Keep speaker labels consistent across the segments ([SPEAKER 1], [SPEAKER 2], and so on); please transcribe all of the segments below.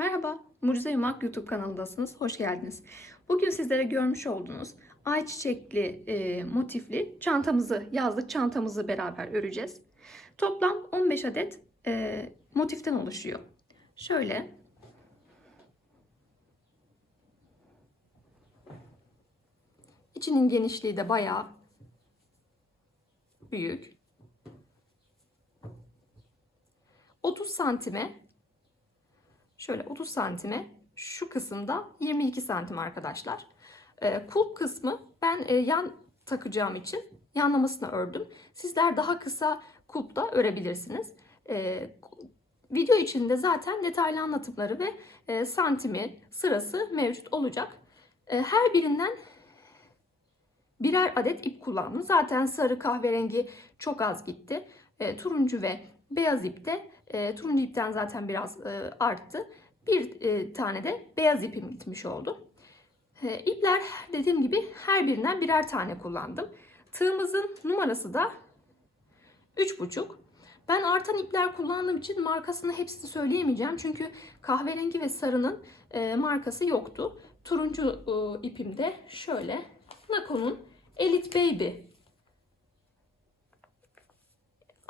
[SPEAKER 1] Merhaba, Mucize Yumak YouTube kanalındasınız. Hoş geldiniz. Bugün sizlere görmüş olduğunuz ayçiçekli e, motifli çantamızı, yazlık çantamızı beraber öreceğiz. Toplam 15 adet e, motiften oluşuyor. Şöyle. İçinin genişliği de bayağı büyük. 30 santime şöyle 30 santime şu kısımda 22 santim arkadaşlar. Ee, kulp kısmı ben e, yan takacağım için yanlamasını ördüm. Sizler daha kısa kulpta örebilirsiniz. Ee, video içinde zaten detaylı anlatımları ve e, santimi sırası mevcut olacak. E, her birinden birer adet ip kullandım. Zaten sarı kahverengi çok az gitti. E, turuncu ve beyaz ipte e, turuncu ipten zaten biraz e, arttı. Bir e, tane de beyaz ipim gitmiş oldu. E, ipler dediğim gibi her birinden birer tane kullandım. Tığımızın numarası da 3,5. Ben artan ipler kullandığım için markasını hepsini söyleyemeyeceğim. Çünkü kahverengi ve sarının e, markası yoktu. Turuncu e, ipimde şöyle Nako'nun Elite Baby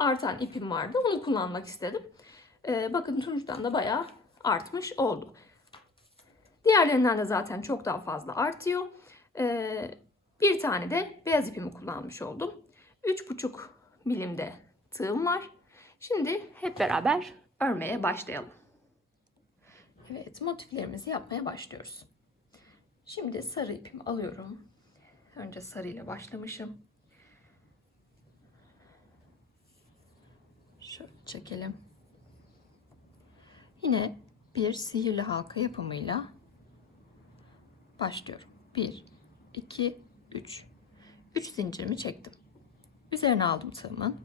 [SPEAKER 1] artan ipim vardı. Onu kullanmak istedim. Ee, bakın turuncudan da bayağı artmış oldu. Diğerlerinden de zaten çok daha fazla artıyor. Ee, bir tane de beyaz ipimi kullanmış oldum. 3,5 milimde tığım var. Şimdi hep beraber örmeye başlayalım. Evet motiflerimizi yapmaya başlıyoruz. Şimdi sarı ipimi alıyorum. Önce sarı ile başlamışım. Şöyle çekelim. Yine bir sihirli halka yapımıyla başlıyorum. 1 2 3 3 zincirimi çektim. Üzerine aldım tığımın.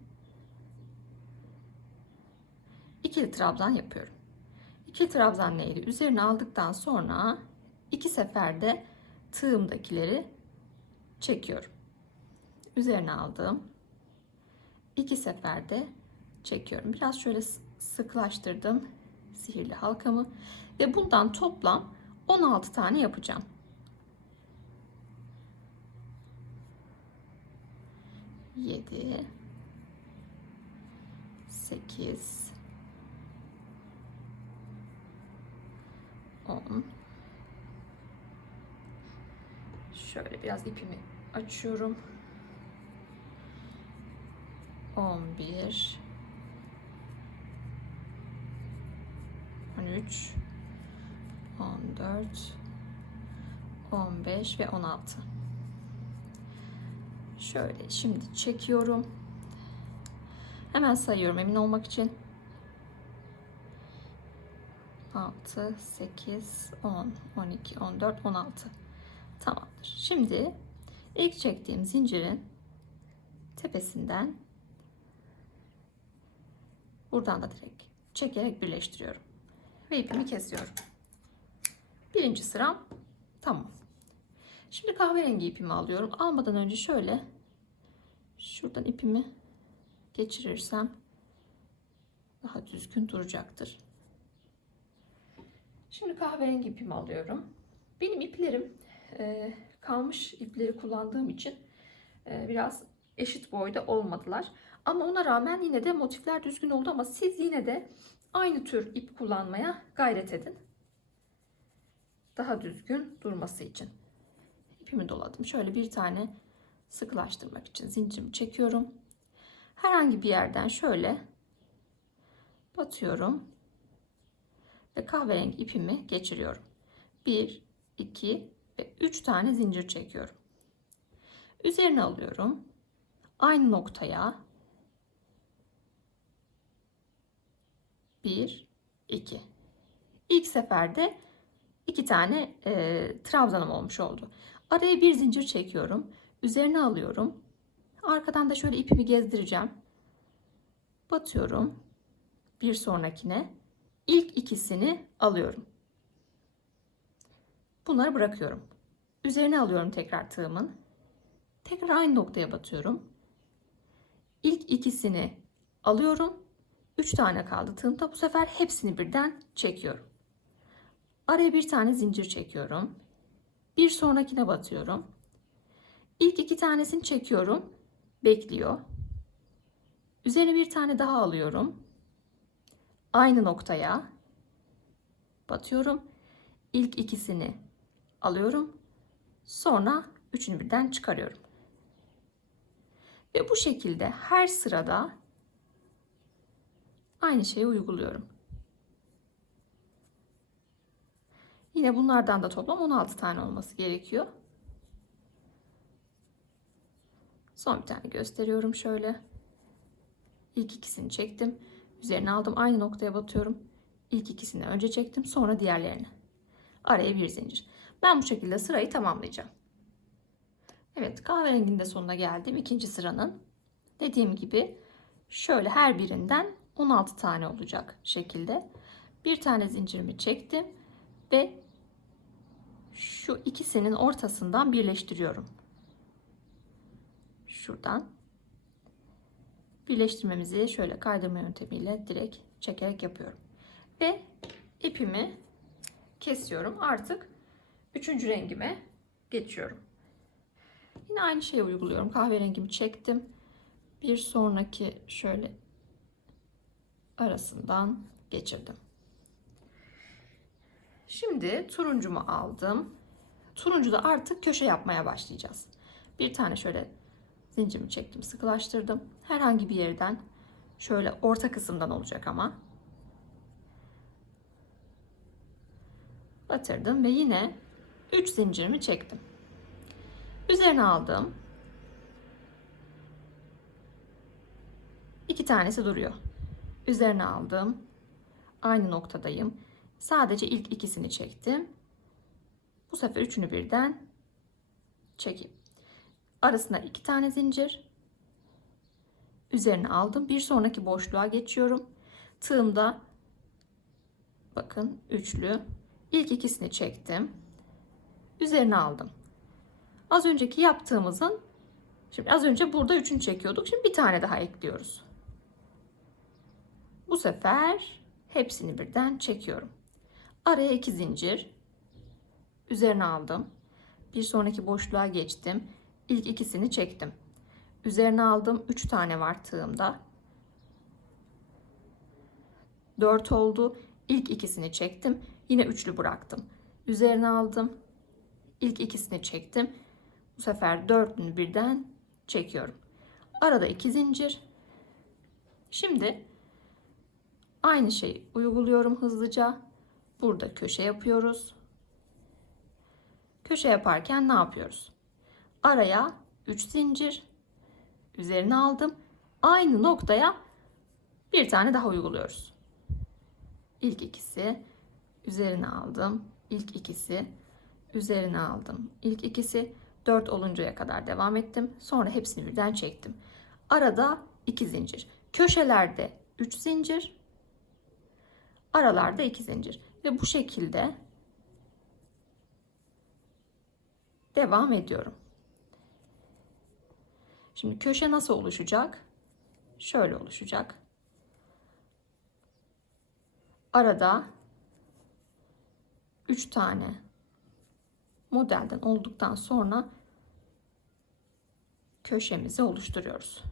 [SPEAKER 1] İkili trabzan yapıyorum. İkili trabzan neydi? Üzerine aldıktan sonra iki seferde tığımdakileri çekiyorum. Üzerine aldım. İki seferde çekiyorum. Biraz şöyle sıklaştırdım sihirli halkamı ve bundan toplam 16 tane yapacağım. Yedi, sekiz, on. Şöyle biraz ipimi açıyorum. On bir, 13 14 15 ve 16 şöyle şimdi çekiyorum. Hemen sayıyorum emin olmak için. 6 8 10 12 14 16 tamamdır. Şimdi ilk çektiğim zincirin tepesinden buradan da direkt çekerek birleştiriyorum ve ipimi kesiyorum. Birinci sıram tamam. Şimdi kahverengi ipimi alıyorum. Almadan önce şöyle şuradan ipimi geçirirsem daha düzgün duracaktır. Şimdi kahverengi ipimi alıyorum. Benim iplerim e, kalmış ipleri kullandığım için e, biraz eşit boyda olmadılar. Ama ona rağmen yine de motifler düzgün oldu ama siz yine de aynı tür ip kullanmaya gayret edin. Daha düzgün durması için. İpimi doladım. Şöyle bir tane sıkılaştırmak için zincirimi çekiyorum. Herhangi bir yerden şöyle batıyorum ve kahverengi ipimi geçiriyorum. 1 2 ve 3 tane zincir çekiyorum. Üzerine alıyorum. Aynı noktaya 1 2 İlk seferde iki tane e, trabzanım olmuş oldu. Araya bir zincir çekiyorum. Üzerine alıyorum. Arkadan da şöyle ipimi gezdireceğim. Batıyorum. Bir sonrakine. İlk ikisini alıyorum. Bunları bırakıyorum. Üzerine alıyorum tekrar tığımın. Tekrar aynı noktaya batıyorum. İlk ikisini alıyorum. 3 tane kaldı tığımda. Bu sefer hepsini birden çekiyorum. Araya bir tane zincir çekiyorum. Bir sonrakine batıyorum. İlk iki tanesini çekiyorum. Bekliyor. Üzerine bir tane daha alıyorum. Aynı noktaya batıyorum. İlk ikisini alıyorum. Sonra üçünü birden çıkarıyorum. Ve bu şekilde her sırada aynı şeyi uyguluyorum. Yine bunlardan da toplam 16 tane olması gerekiyor. Son bir tane gösteriyorum şöyle. İlk ikisini çektim. Üzerine aldım. Aynı noktaya batıyorum. İlk ikisini önce çektim. Sonra diğerlerini. Araya bir zincir. Ben bu şekilde sırayı tamamlayacağım. Evet kahverenginin de sonuna geldim. ikinci sıranın. Dediğim gibi şöyle her birinden 16 tane olacak şekilde. Bir tane zincirimi çektim ve şu ikisinin ortasından birleştiriyorum. Şuradan birleştirmemizi şöyle kaydırma yöntemiyle direkt çekerek yapıyorum. Ve ipimi kesiyorum. Artık üçüncü rengime geçiyorum. Yine aynı şeyi uyguluyorum. Kahverengimi çektim. Bir sonraki şöyle arasından geçirdim. Şimdi turuncumu aldım. Turuncuda artık köşe yapmaya başlayacağız. Bir tane şöyle zincirimi çektim, sıkılaştırdım. Herhangi bir yerden şöyle orta kısımdan olacak ama. Batırdım ve yine 3 zincirimi çektim. Üzerine aldım. İki tanesi duruyor. Üzerine aldım. Aynı noktadayım. Sadece ilk ikisini çektim. Bu sefer üçünü birden çekeyim. Arasına iki tane zincir. Üzerine aldım. Bir sonraki boşluğa geçiyorum. Tığımda bakın üçlü. İlk ikisini çektim. Üzerine aldım. Az önceki yaptığımızın şimdi az önce burada üçünü çekiyorduk. Şimdi bir tane daha ekliyoruz. Bu sefer hepsini birden çekiyorum. Araya iki zincir. Üzerine aldım. Bir sonraki boşluğa geçtim. İlk ikisini çektim. Üzerine aldım. 3 tane var tığımda. 4 oldu. İlk ikisini çektim. Yine üçlü bıraktım. Üzerine aldım. İlk ikisini çektim. Bu sefer dördünü birden çekiyorum. Arada iki zincir. Şimdi aynı şeyi uyguluyorum hızlıca. Burada köşe yapıyoruz. Köşe yaparken ne yapıyoruz? Araya 3 zincir üzerine aldım. Aynı noktaya bir tane daha uyguluyoruz. İlk ikisi üzerine aldım. İlk ikisi üzerine aldım. İlk ikisi 4 oluncaya kadar devam ettim. Sonra hepsini birden çektim. Arada 2 zincir. Köşelerde 3 zincir. Aralarda 2 zincir. Ve bu şekilde devam ediyorum. Şimdi köşe nasıl oluşacak? Şöyle oluşacak. Arada 3 tane modelden olduktan sonra köşemizi oluşturuyoruz.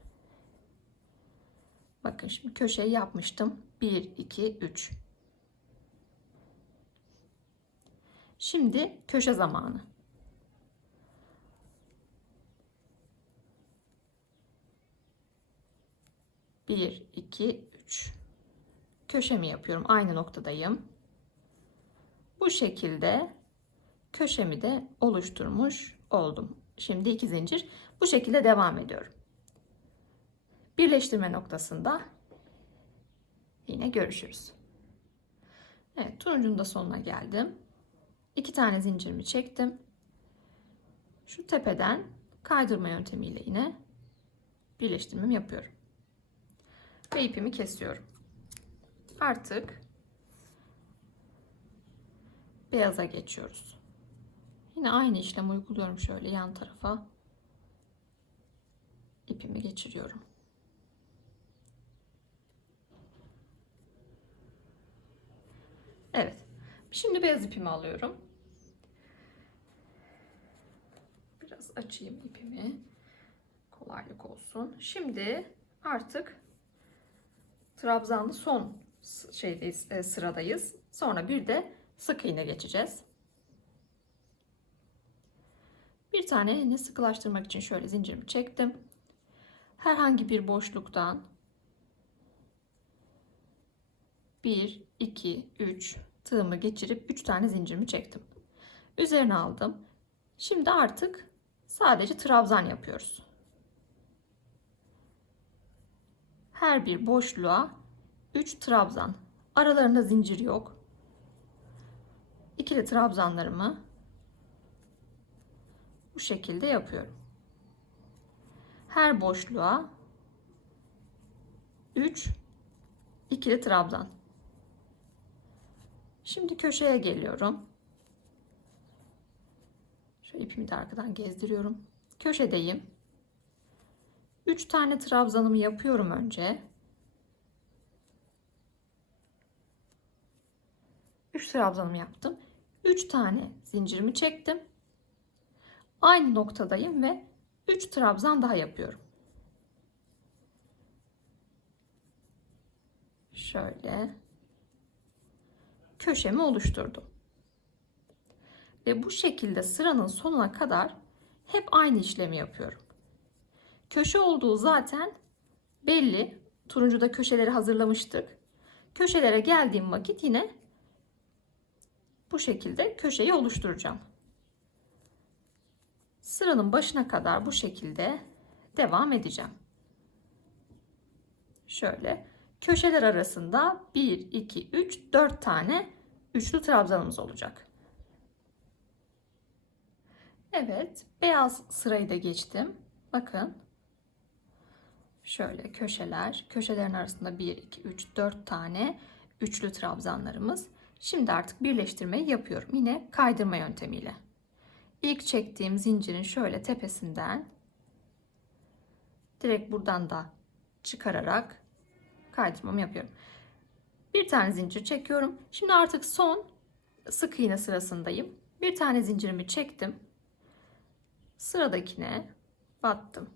[SPEAKER 1] Bakın şimdi köşeyi yapmıştım. 1 2 3 Şimdi köşe zamanı. Bir, iki, üç. Köşemi yapıyorum. Aynı noktadayım. Bu şekilde köşemi de oluşturmuş oldum. Şimdi iki zincir. Bu şekilde devam ediyorum. Birleştirme noktasında yine görüşürüz. Evet, turuncunun da sonuna geldim. İki tane zincirimi çektim. Şu tepeden kaydırma yöntemiyle yine birleştirmemi yapıyorum. Ve ipimi kesiyorum. Artık beyaza geçiyoruz. Yine aynı işlemi uyguluyorum şöyle yan tarafa. ipimi geçiriyorum. Evet. Şimdi beyaz ipimi alıyorum. Biraz açayım ipimi. Kolaylık olsun. Şimdi artık trabzanlı son şeydeyiz, e, sıradayız. Sonra bir de sık iğne geçeceğiz. Bir tane elini sıkılaştırmak için şöyle zincirimi çektim. Herhangi bir boşluktan 1, 2, 3 tığımı geçirip 3 tane zincirimi çektim. Üzerine aldım. Şimdi artık sadece trabzan yapıyoruz. Her bir boşluğa 3 trabzan. Aralarında zincir yok. İkili trabzanlarımı bu şekilde yapıyorum. Her boşluğa 3 ikili trabzan. Şimdi köşeye geliyorum. Şöyle ipimi de arkadan gezdiriyorum. Köşedeyim. 3 tane trabzanımı yapıyorum önce. 3 trabzanımı yaptım. 3 tane zincirimi çektim. Aynı noktadayım ve 3 trabzan daha yapıyorum. Şöyle köşemi oluşturdum. Ve bu şekilde sıranın sonuna kadar hep aynı işlemi yapıyorum. Köşe olduğu zaten belli. Turuncuda köşeleri hazırlamıştık. Köşelere geldiğim vakit yine bu şekilde köşeyi oluşturacağım. Sıranın başına kadar bu şekilde devam edeceğim. Şöyle köşeler arasında 1, 2, 3, 4 tane üçlü trabzanımız olacak. Evet, beyaz sırayı da geçtim. Bakın. Şöyle köşeler, köşelerin arasında 1, 2, 3, 4 tane üçlü trabzanlarımız. Şimdi artık birleştirmeyi yapıyorum. Yine kaydırma yöntemiyle. İlk çektiğim zincirin şöyle tepesinden direkt buradan da çıkararak kaydırmamı yapıyorum. Bir tane zincir çekiyorum. Şimdi artık son sık iğne sırasındayım. Bir tane zincirimi çektim. Sıradakine battım.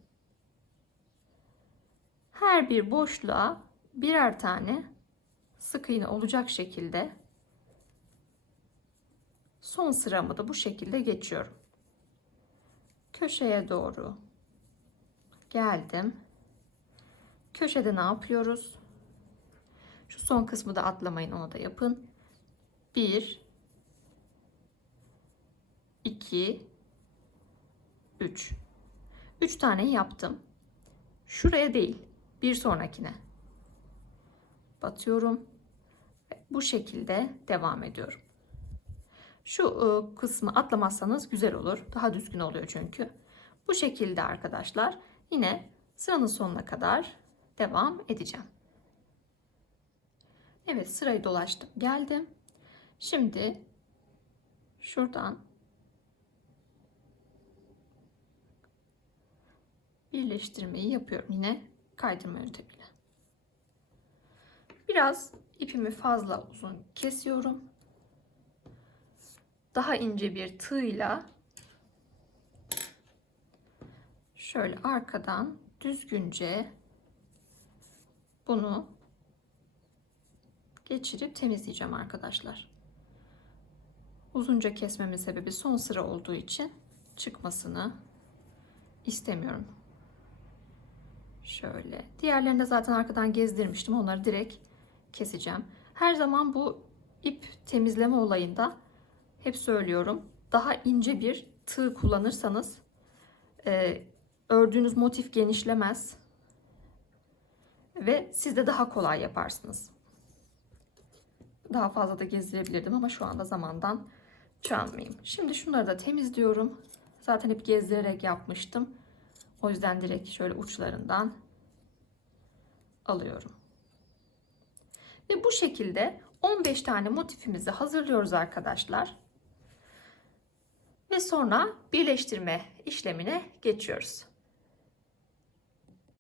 [SPEAKER 1] Her bir boşluğa birer tane sık iğne olacak şekilde son sıramı da bu şekilde geçiyorum. Köşeye doğru geldim. Köşede ne yapıyoruz? Şu son kısmı da atlamayın onu da yapın. 1 2 3 3 tane yaptım. Şuraya değil, bir sonrakine batıyorum. Bu şekilde devam ediyorum. Şu ıı, kısmı atlamazsanız güzel olur. Daha düzgün oluyor çünkü. Bu şekilde arkadaşlar yine sıranın sonuna kadar devam edeceğim. Evet sırayı dolaştım. Geldim. Şimdi şuradan birleştirmeyi yapıyorum yine kaydırma yöntemiyle. Biraz ipimi fazla uzun kesiyorum. Daha ince bir tığla şöyle arkadan düzgünce bunu geçirip temizleyeceğim arkadaşlar. Uzunca kesmemin sebebi son sıra olduğu için çıkmasını istemiyorum. Şöyle. Diğerlerini de zaten arkadan gezdirmiştim. Onları direkt keseceğim. Her zaman bu ip temizleme olayında hep söylüyorum. Daha ince bir tığ kullanırsanız e, ördüğünüz motif genişlemez ve siz de daha kolay yaparsınız. Daha fazla da gezdirebilirdim ama şu anda zamandan çalmayayım. Şimdi şunları da temizliyorum. Zaten hep gezdirerek yapmıştım. O yüzden direkt şöyle uçlarından alıyorum. Ve bu şekilde 15 tane motifimizi hazırlıyoruz arkadaşlar. Ve sonra birleştirme işlemine geçiyoruz.